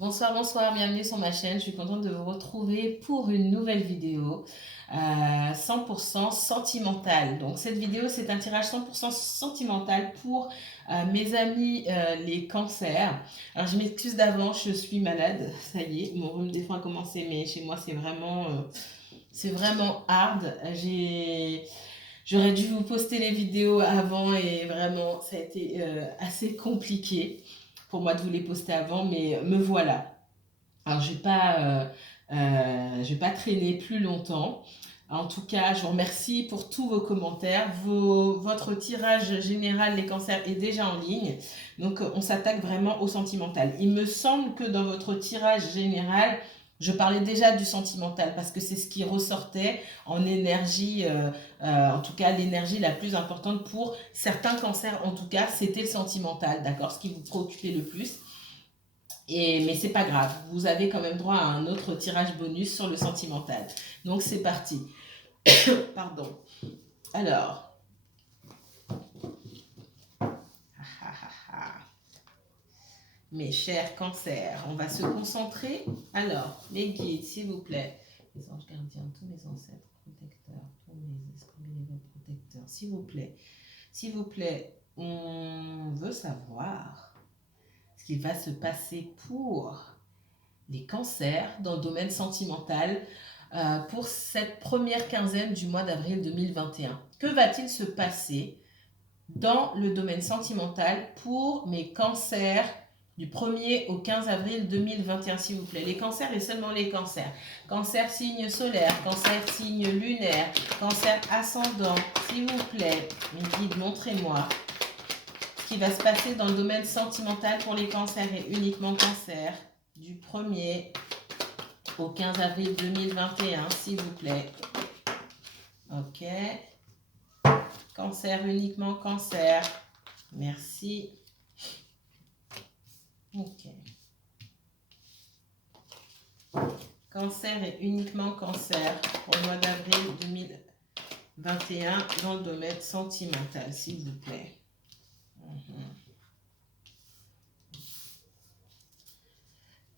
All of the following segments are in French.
Bonsoir, bonsoir, bienvenue sur ma chaîne. Je suis contente de vous retrouver pour une nouvelle vidéo 100% sentimentale. Donc cette vidéo, c'est un tirage 100% sentimental pour mes amis les cancers. Alors je m'excuse d'avance, je suis malade, ça y est, mon rhume des fois a commencé, mais chez moi c'est vraiment hard. J'aurais dû vous poster les vidéos avant et vraiment ça a été assez compliqué pour moi de vous les poster avant, mais me voilà. Alors, je vais pas traîner plus longtemps. En tout cas, je vous remercie pour tous vos commentaires. Votre tirage général les cancers est déjà en ligne. Donc, on s'attaque vraiment au sentimental. Il me semble que dans votre tirage général, je parlais déjà du sentimental parce que c'est ce qui ressortait en énergie, en tout cas l'énergie la plus importante pour certains cancers. En tout cas, c'était le sentimental, d'accord, ce qui vous préoccupait le plus. Mais c'est pas grave, vous avez quand même droit à un autre tirage bonus sur le sentimental. Donc c'est parti. Pardon. Alors, mes chers cancers, on va se concentrer. Alors, les guides, s'il vous plaît. Les anges gardiens, tous mes ancêtres protecteurs, tous mes esprits bénévoles protecteurs, s'il vous plaît, on veut savoir ce qui va se passer pour les cancers dans le domaine sentimental pour cette première quinzaine du mois d'avril 2021. Que va-t-il se passer dans le domaine sentimental pour mes cancers du 1er au 15 avril 2021, s'il vous plaît? Les cancers et seulement les cancers. Cancer signe solaire, cancer signe lunaire, cancer ascendant, s'il vous plaît. Mes guides, montrez-moi ce qui va se passer dans le domaine sentimental pour les cancers et uniquement cancers du 1er au 15 avril 2021, s'il vous plaît. Ok. Cancer, uniquement cancer. Merci. Ok. Cancer et uniquement cancer pour le mois d'avril 2021 dans le domaine sentimental, s'il vous plaît.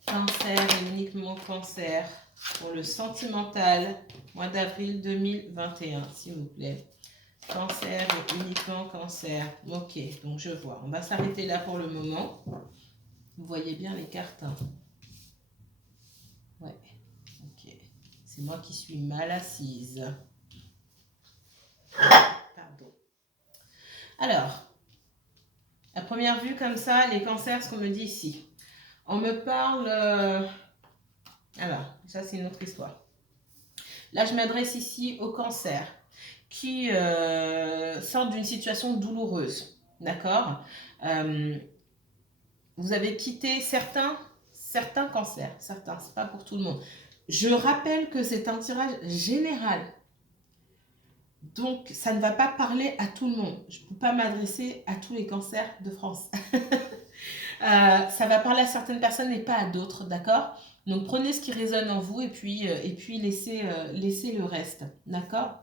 Cancer et uniquement cancer pour le sentimental, mois d'avril 2021, s'il vous plaît. Cancer et uniquement cancer. Ok, donc je vois. On va s'arrêter là pour le moment. Vous voyez bien les cartes, hein? Ouais, ok. C'est moi qui suis mal assise. Pardon. Alors, à première vue comme ça, les cancers, ce qu'on me dit ici. On me parle... Alors, ça c'est une autre histoire. Là, je m'adresse ici aux cancers qui sortent d'une situation douloureuse. D'accord. Vous avez quitté certains cancers, certains, c'est pas pour tout le monde. Je rappelle que c'est un tirage général. Donc, ça ne va pas parler à tout le monde. Je ne peux pas m'adresser à tous les cancers de France. Ça va parler à certaines personnes et pas à d'autres, d'accord? Donc, prenez ce qui résonne en vous et puis laissez le reste, d'accord?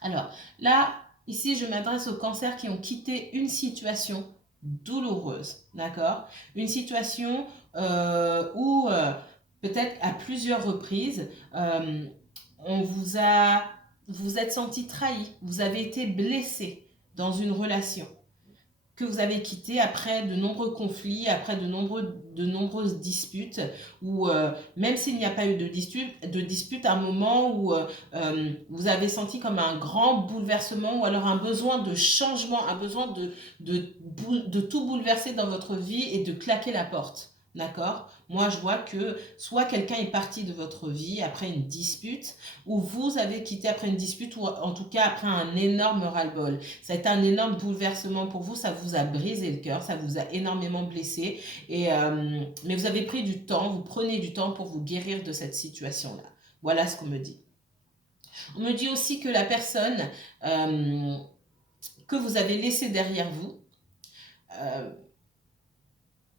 Alors, là, ici, je m'adresse aux cancers qui ont quitté une situation douloureuse, d'accord? Une situation où, peut-être à plusieurs reprises, on vous êtes senti trahi, vous avez été blessé dans une relation que vous avez quitté après de nombreux conflits, après de nombreuses disputes, ou même s'il n'y a pas eu de dispute, à un moment où vous avez senti comme un grand bouleversement ou alors un besoin de changement, un besoin de tout bouleverser dans votre vie et de claquer la porte. D'accord? Moi, je vois que soit quelqu'un est parti de votre vie après une dispute, ou vous avez quitté après une dispute, ou en tout cas après un énorme ras-le-bol. Ça a été un énorme bouleversement pour vous, ça vous a brisé le cœur, ça vous a énormément blessé. Mais vous avez pris du temps, vous prenez du temps pour vous guérir de cette situation-là. Voilà ce qu'on me dit. On me dit aussi que la personne que vous avez laissée derrière vous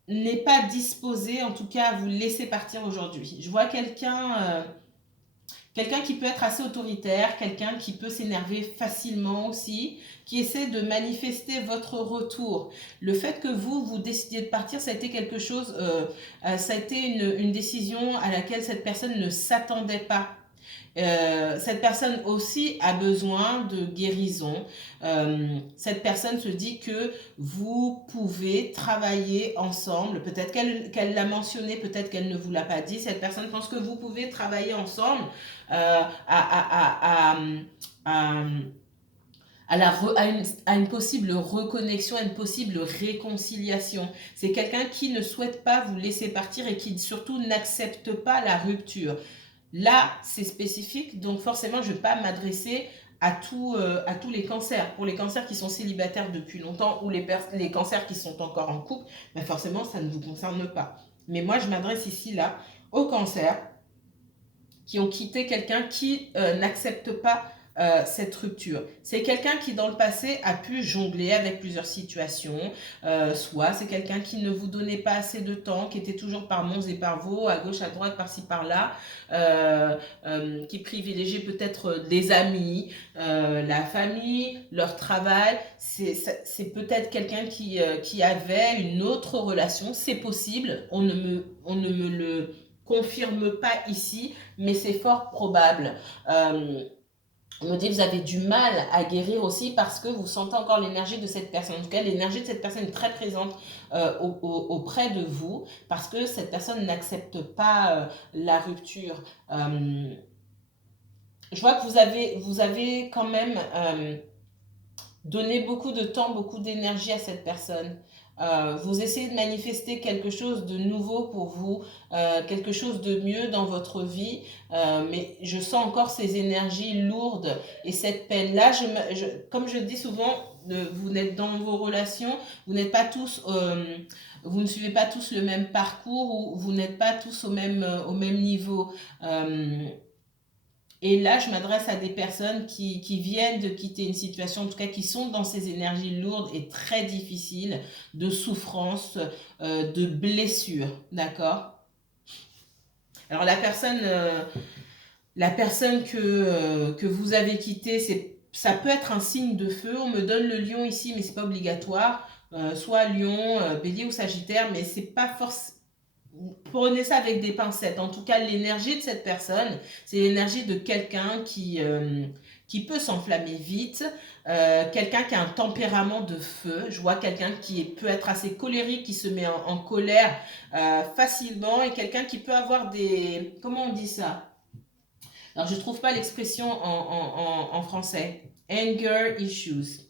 n'est pas disposée, en tout cas, à vous laisser partir aujourd'hui. Je vois quelqu'un Quelqu'un qui peut être assez autoritaire, quelqu'un qui peut s'énerver facilement aussi, qui essaie de manifester votre retour. Le fait que vous décidiez de partir, ça a été quelque chose, ça a été une décision à laquelle cette personne ne s'attendait pas. Cette personne aussi a besoin de guérison. Cette personne se dit que vous pouvez travailler ensemble. Peut-être qu'elle l'a mentionné, peut-être qu'elle ne vous l'a pas dit. Cette personne pense que vous pouvez travailler ensemble à, à une possible reconnexion, à une possible réconciliation. C'est quelqu'un qui ne souhaite pas vous laisser partir et qui surtout n'accepte pas la rupture. Là, c'est spécifique, donc forcément, je ne vais pas m'adresser à tous les cancers. Pour les cancers qui sont célibataires depuis longtemps ou les cancers qui sont encore en couple, ben forcément, ça ne vous concerne pas. Mais moi, je m'adresse ici, là, aux cancers qui ont quitté quelqu'un qui n'accepte pas cette rupture. C'est quelqu'un qui dans le passé a pu jongler avec plusieurs situations, soit c'est quelqu'un qui ne vous donnait pas assez de temps, qui était toujours par monts et par vaux, à gauche, à droite, par-ci, par-là, qui privilégiait peut-être des amis, la famille, leur travail. C'est peut-être quelqu'un qui avait une autre relation, c'est possible, on ne me le confirme pas ici, mais c'est fort probable. On me dit que vous avez du mal à guérir aussi parce que vous sentez encore l'énergie de cette personne. En tout cas, l'énergie de cette personne est très présente auprès de vous parce que cette personne n'accepte pas la rupture. Je vois que vous avez quand même donné beaucoup de temps, beaucoup d'énergie à cette personne. Vous essayez de manifester quelque chose de nouveau pour vous, quelque chose de mieux dans votre vie, mais je sens encore ces énergies lourdes et cette peine-là. Comme je dis souvent, vous n'êtes dans vos relations, vous n'êtes pas tous, vous ne suivez pas tous le même parcours ou vous n'êtes pas tous au même niveau. Et là, je m'adresse à des personnes qui viennent de quitter une situation, en tout cas qui sont dans ces énergies lourdes et très difficiles, de souffrance, de blessures, d'accord? Alors la personne que vous avez quittée, ça peut être un signe de feu. On me donne le lion ici, mais c'est pas obligatoire. Soit lion, bélier ou sagittaire, mais c'est pas forcément. Prenez ça avec des pincettes. En tout cas, l'énergie de cette personne, c'est l'énergie de quelqu'un qui peut s'enflammer vite, quelqu'un qui a un tempérament de feu. Je vois quelqu'un qui peut être assez colérique, qui se met en colère facilement, et quelqu'un qui peut avoir des... Comment on dit ça? Alors, je ne trouve pas l'expression en français. Anger issues.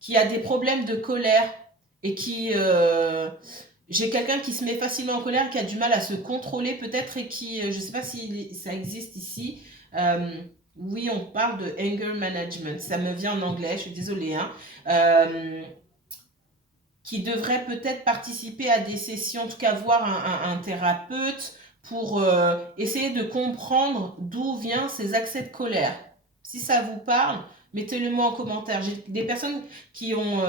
Qui a des problèmes de colère et qui... j'ai quelqu'un qui se met facilement en colère, qui a du mal à se contrôler peut-être et qui, je ne sais pas si ça existe ici. Oui, on parle de anger management. Ça me vient en anglais, je suis désolée. Hein. Qui devrait peut-être participer à des sessions, en tout cas voir un thérapeute pour essayer de comprendre d'où viennent ces accès de colère. Si ça vous parle, mettez-le moi en commentaire. J'ai des personnes qui ont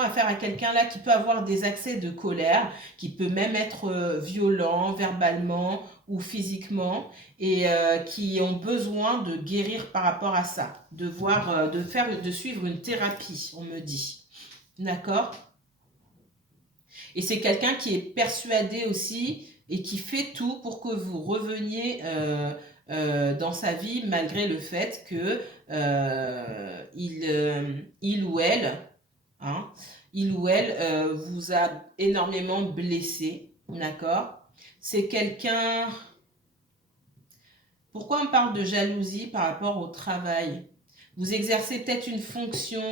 affaire à quelqu'un là qui peut avoir des accès de colère, qui peut même être violent verbalement ou physiquement et qui ont besoin de guérir par rapport à ça, de suivre une thérapie, on me dit. D'accord? Et c'est quelqu'un qui est persuadé aussi et qui fait tout pour que vous reveniez dans sa vie malgré le fait que il ou elle vous a énormément blessé. D'accord? C'est quelqu'un... Pourquoi on parle de jalousie par rapport au travail? Vous exercez peut-être une fonction...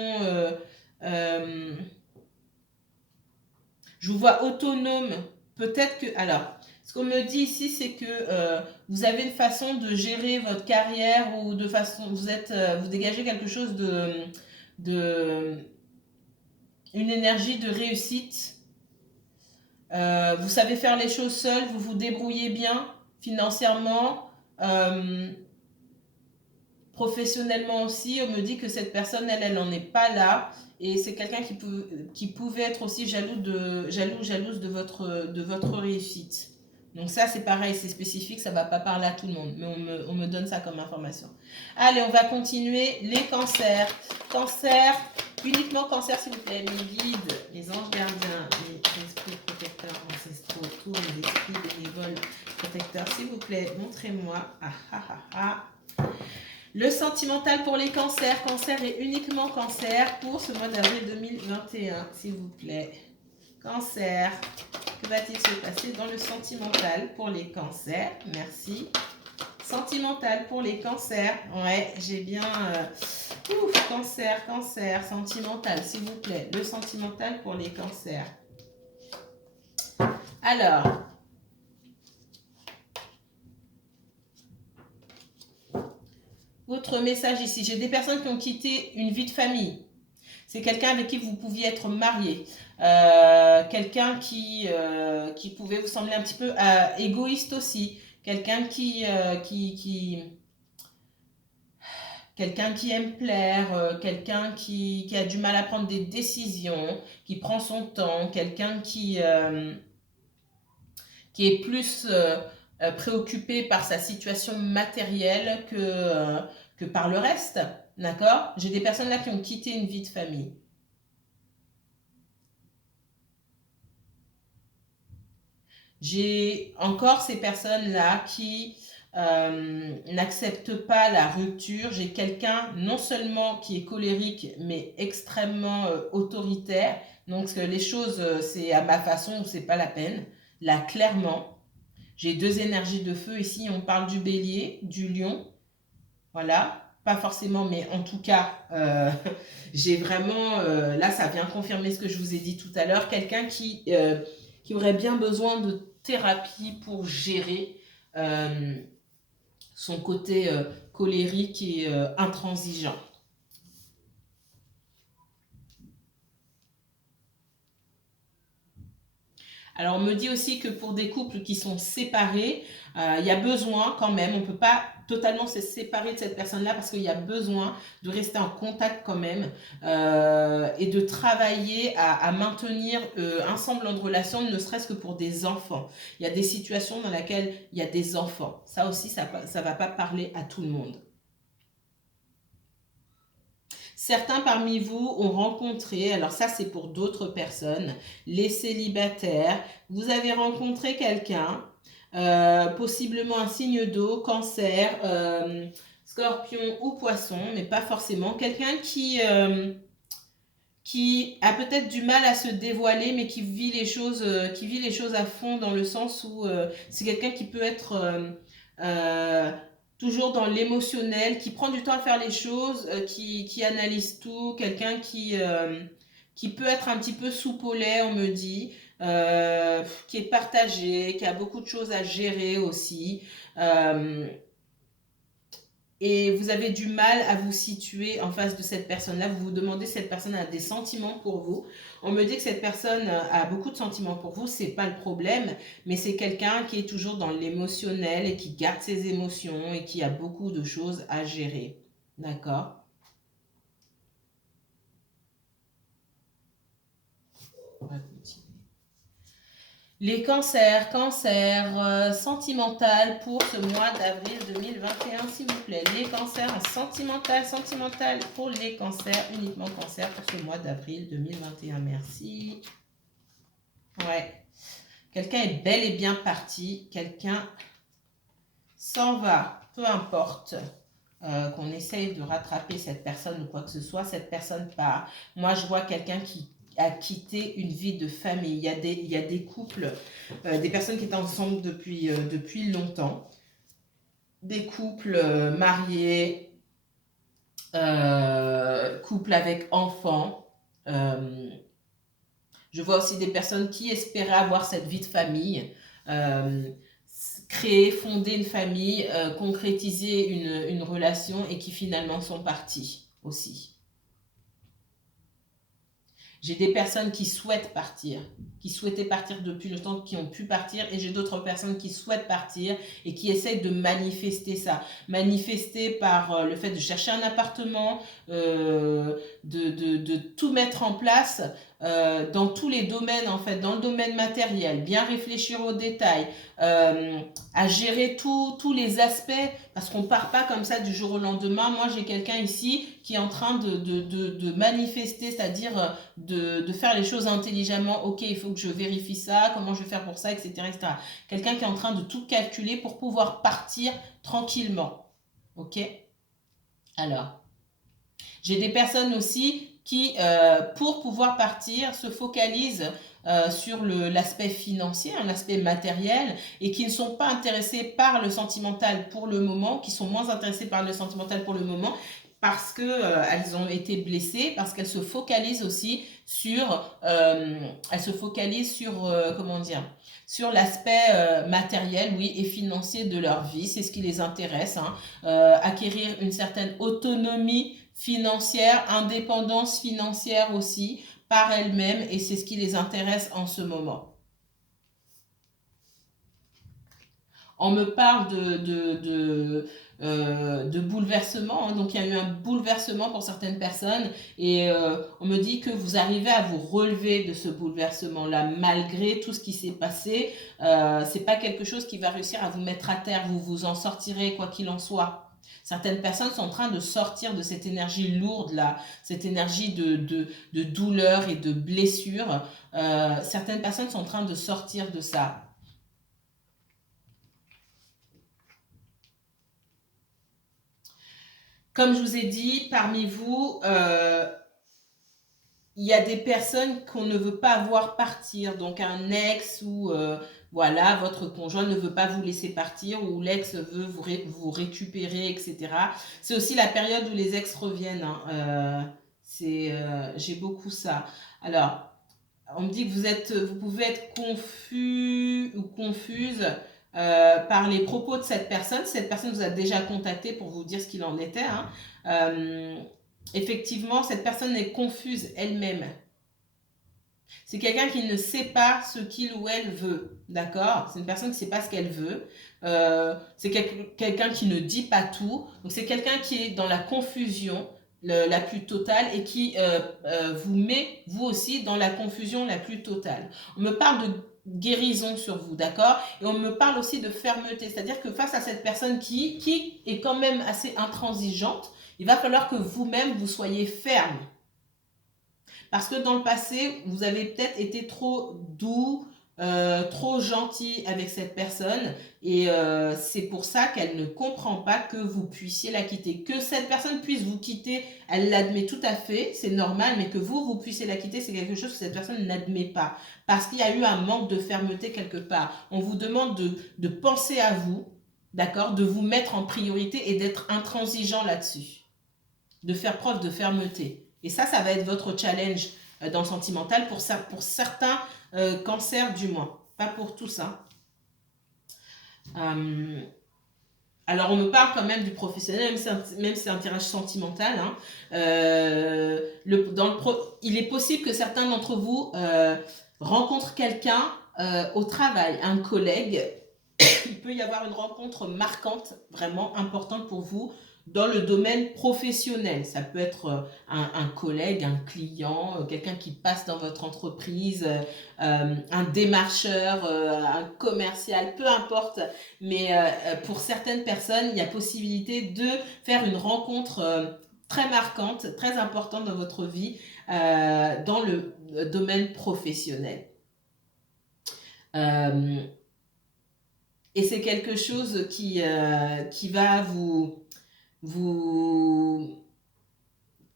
je vous vois autonome. Peut-être que... Alors, ce qu'on me dit ici, c'est que vous avez une façon de gérer votre carrière ou de façon... Vous dégagez quelque chose une énergie de réussite. Vous savez faire les choses seul, vous vous débrouillez bien financièrement. Professionnellement aussi, on me dit que cette personne, elle n'en est pas là. Et c'est quelqu'un qui pouvait être aussi jalouse de votre réussite. Donc ça, c'est pareil, c'est spécifique, ça ne va pas parler à tout le monde, mais on me donne ça comme information. Allez, on va continuer. Les cancers. Cancer, uniquement cancer, s'il vous plaît. Mes guides, mes anges gardiens, mes esprits protecteurs ancestraux, tous mes esprits bénévoles protecteurs, s'il vous plaît, montrez-moi. Ah, ah, ah, ah. Le sentimental pour les cancers. Cancer et uniquement cancer pour ce mois d'avril 2021, s'il vous plaît. Cancer. Que va-t-il se passer dans le sentimental pour les cancers? Merci. Sentimental pour les cancers. Ouais, j'ai bien... cancer, sentimental, s'il vous plaît. Le sentimental pour les cancers. Alors... Votre message ici. J'ai des personnes qui ont quitté une vie de famille. C'est quelqu'un avec qui vous pouviez être marié. Quelqu'un qui pouvait vous sembler un petit peu égoïste aussi. Quelqu'un quelqu'un qui aime plaire, quelqu'un qui a du mal à prendre des décisions, qui prend son temps, quelqu'un qui est plus préoccupé par sa situation matérielle que par le reste. D'accord? J'ai des personnes là qui ont quitté une vie de famille. J'ai encore ces personnes-là qui n'acceptent pas la rupture. J'ai quelqu'un non seulement qui est colérique, mais extrêmement autoritaire. Donc les choses, c'est à ma façon ou c'est pas la peine. Là, clairement, j'ai deux énergies de feu ici. On parle du bélier, du lion. Voilà. Pas forcément, mais en tout cas, j'ai vraiment... là, ça vient confirmer ce que je vous ai dit tout à l'heure. Quelqu'un qui aurait bien besoin de thérapie pour gérer son côté colérique et intransigeant. Alors, on me dit aussi que pour des couples qui sont séparés, il y a besoin quand même, on ne peut pas totalement se séparer de cette personne-là parce qu'il y a besoin de rester en contact quand même et de travailler à maintenir un semblant de relation, ne serait-ce que pour des enfants. Il y a des situations dans lesquelles il y a des enfants. Ça aussi, ça ne va pas parler à tout le monde. Certains parmi vous ont rencontré, alors ça c'est pour d'autres personnes, les célibataires. Vous avez rencontré quelqu'un, possiblement un signe d'eau, cancer, scorpion ou poisson, mais pas forcément. Quelqu'un qui a peut-être du mal à se dévoiler, mais qui vit les choses à fond dans le sens où c'est quelqu'un qui peut être... toujours dans l'émotionnel, qui prend du temps à faire les choses, qui analyse tout, quelqu'un qui peut être un petit peu soupe au lait, on me dit, qui est partagé, qui a beaucoup de choses à gérer aussi. Et vous avez du mal à vous situer en face de cette personne-là. Vous vous demandez si cette personne a des sentiments pour vous. On me dit que cette personne a beaucoup de sentiments pour vous. C'est pas le problème, mais c'est quelqu'un qui est toujours dans l'émotionnel et qui garde ses émotions et qui a beaucoup de choses à gérer. D'accord? On va continuer. Les cancers, sentimental pour ce mois d'avril 2021, s'il vous plaît. Les cancers sentimental pour les cancers, uniquement cancer pour ce mois d'avril 2021. Merci. Ouais. Quelqu'un est bel et bien parti. Quelqu'un s'en va. Peu importe qu'on essaye de rattraper cette personne ou quoi que ce soit. Cette personne part. Moi, je vois quelqu'un qui a quitté une vie de famille. Il y a des couples, des personnes qui étaient ensemble depuis longtemps, des couples mariés, couples avec enfants. Je vois aussi des personnes qui espéraient avoir cette vie de famille, créer, fonder une famille, concrétiser une relation et qui finalement sont partis aussi. J'ai des personnes qui souhaitent partir, qui souhaitaient partir depuis le temps, qui ont pu partir, et j'ai d'autres personnes qui souhaitent partir et qui essayent de manifester ça. Manifester par le fait de chercher un appartement, de tout mettre en place dans tous les domaines, en fait, dans le domaine matériel, bien réfléchir aux détails, à gérer tous les aspects, parce qu'on part pas comme ça du jour au lendemain. Moi, j'ai quelqu'un ici qui est en train de manifester, c'est-à-dire de faire les choses intelligemment. Ok, il faut que je vérifie ça, comment je vais faire pour ça, etc., etc. Quelqu'un qui est en train de tout calculer pour pouvoir partir tranquillement. Ok? Alors, j'ai des personnes aussi qui, pour pouvoir partir, se focalisent sur l'aspect financier, l'aspect matériel, et qui ne sont pas intéressés par le sentimental pour le moment, qui sont moins intéressés par le sentimental pour le moment, parce qu'elles ont été blessées, parce qu'elles se focalisent aussi sur, comment dire, sur l'aspect matériel, oui, et financier de leur vie. C'est ce qui les intéresse, hein. Acquérir une certaine autonomie financière, indépendance financière aussi par elles-mêmes, et c'est ce qui les intéresse en ce moment. On me parle de bouleversement, hein. Donc il y a eu un bouleversement pour certaines personnes, et on me dit que vous arrivez à vous relever de ce bouleversement-là malgré tout ce qui s'est passé. C'est pas quelque chose qui va réussir à vous mettre à terre, vous vous en sortirez quoi qu'il en soit. Certaines personnes sont en train de sortir de cette énergie lourde-là, cette énergie de douleur et de blessure. Certaines personnes sont en train de sortir de ça. Comme je vous ai dit, parmi vous, il y a des personnes qu'on ne veut pas voir partir. Donc un ex ou voilà, votre conjoint ne veut pas vous laisser partir, ou l'ex veut vous récupérer, etc. C'est aussi la période où les ex reviennent, hein. J'ai beaucoup ça. Alors, on me dit que vous pouvez être confus ou confuse par les propos de cette personne. Cette personne vous a déjà contacté pour vous dire ce qu'il en était, hein. Effectivement, cette personne est confuse elle-même. C'est quelqu'un qui ne sait pas ce qu'il ou elle veut, d'accord? C'est une personne qui ne sait pas ce qu'elle veut. C'est quelqu'un qui ne dit pas tout. Donc c'est quelqu'un qui est dans la confusion la plus totale, et qui vous met, vous aussi, dans la confusion la plus totale. On me parle de guérison sur vous, d'accord? Et on me parle aussi de fermeté, c'est-à-dire que face à cette personne qui est quand même assez intransigeante, il va falloir que vous-même, vous soyez ferme. Parce que dans le passé, vous avez peut-être été trop doux, trop gentil avec cette personne, et c'est pour ça qu'elle ne comprend pas que vous puissiez la quitter. Que cette personne puisse vous quitter, elle l'admet tout à fait, c'est normal, mais que vous puissiez la quitter, c'est quelque chose que cette personne n'admet pas. Parce qu'il y a eu un manque de fermeté quelque part. On vous demande de penser à vous, d'accord, de vous mettre en priorité et d'être intransigeant là-dessus, de faire preuve de fermeté. Et ça va être votre challenge dans le sentimental pour certains cancers du moins. Pas pour tous, hein. Alors on me parle quand même du professionnel, même si c'est un tirage sentimental, hein. Il est possible que certains d'entre vous rencontrent quelqu'un au travail, un collègue. Il peut y avoir une rencontre marquante, vraiment importante pour vous, dans le domaine professionnel. Ça peut être un collègue, un client, quelqu'un qui passe dans votre entreprise, un démarcheur, un commercial, peu importe. Mais pour certaines personnes, il y a possibilité de faire une rencontre très marquante, très importante dans votre vie, dans le domaine professionnel. Et c'est quelque chose qui va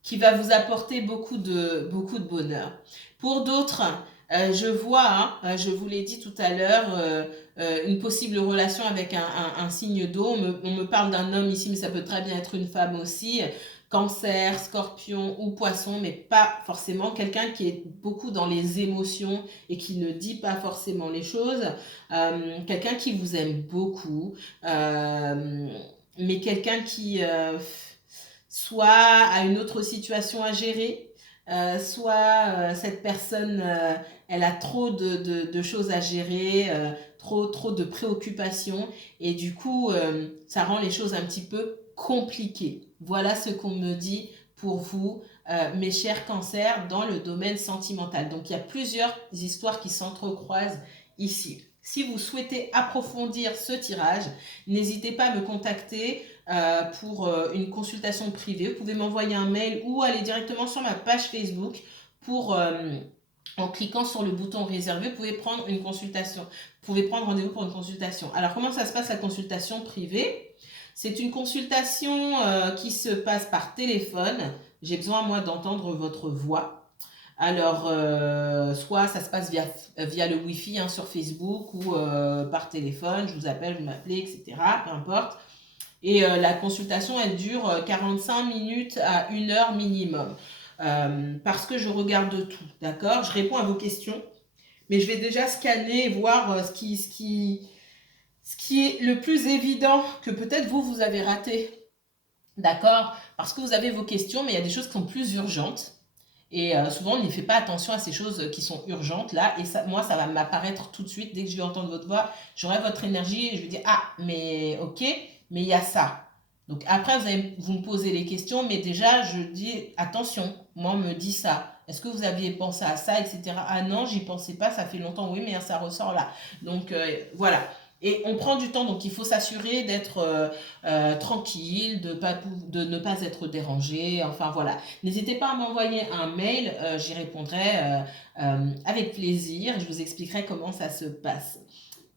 qui va vous apporter beaucoup de bonheur. Pour d'autres, je vois, hein, je vous l'ai dit tout à l'heure, une possible relation avec un signe d'eau. On me parle d'un homme ici, mais ça peut très bien être une femme aussi. Cancer, scorpion ou poisson, mais pas forcément. Quelqu'un qui est beaucoup dans les émotions et qui ne dit pas forcément les choses. Quelqu'un qui vous aime beaucoup, mais quelqu'un qui soit a une autre situation à gérer, soit cette personne, elle a trop de choses à gérer, trop de préoccupations, et du coup, ça rend les choses un petit peu compliquées. Voilà ce qu'on me dit pour vous mes chers cancers, dans le domaine sentimental. Donc, il y a plusieurs histoires qui s'entrecroisent ici. Si vous souhaitez approfondir ce tirage, n'hésitez pas à me contacter pour une consultation privée. Vous pouvez m'envoyer un mail ou aller directement sur ma page Facebook pour, en cliquant sur le bouton réservé, vous pouvez prendre une consultation. Vous pouvez prendre rendez-vous pour une consultation. Alors, comment ça se passe la consultation privée? C'est une consultation qui se passe par téléphone. J'ai besoin, moi, d'entendre votre voix. Alors, soit ça se passe via le Wi-Fi hein, sur Facebook ou par téléphone, je vous appelle, vous m'appelez, etc. Peu importe. Et la consultation, elle dure 45 minutes à 1 heure minimum. Parce que je regarde tout, d'accord? Je réponds à vos questions, mais je vais déjà scanner et voir ce qui est le plus évident que peut-être vous avez raté. D'accord? Parce que vous avez vos questions, mais il y a des choses qui sont plus urgentes. Et souvent, on n'y fait pas attention à ces choses qui sont urgentes là. Et ça, moi, ça va m'apparaître tout de suite. Dès que je vais entendre votre voix, j'aurai votre énergie et je vais dire, ah, mais ok, mais il y a ça. Donc après, vous me posez les questions, mais déjà, je dis, attention, moi, on me dit ça. Est-ce que vous aviez pensé à ça, etc. Ah non, j'y pensais pas, ça fait longtemps, oui, mais ça ressort là. Donc voilà. Et on prend du temps, donc il faut s'assurer d'être tranquille, de ne pas être dérangé, enfin voilà. N'hésitez pas à m'envoyer un mail, j'y répondrai avec plaisir, je vous expliquerai comment ça se passe.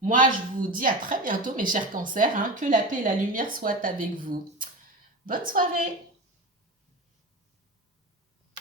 Moi, je vous dis à très bientôt, mes chers cancers, hein, que la paix et la lumière soient avec vous. Bonne soirée!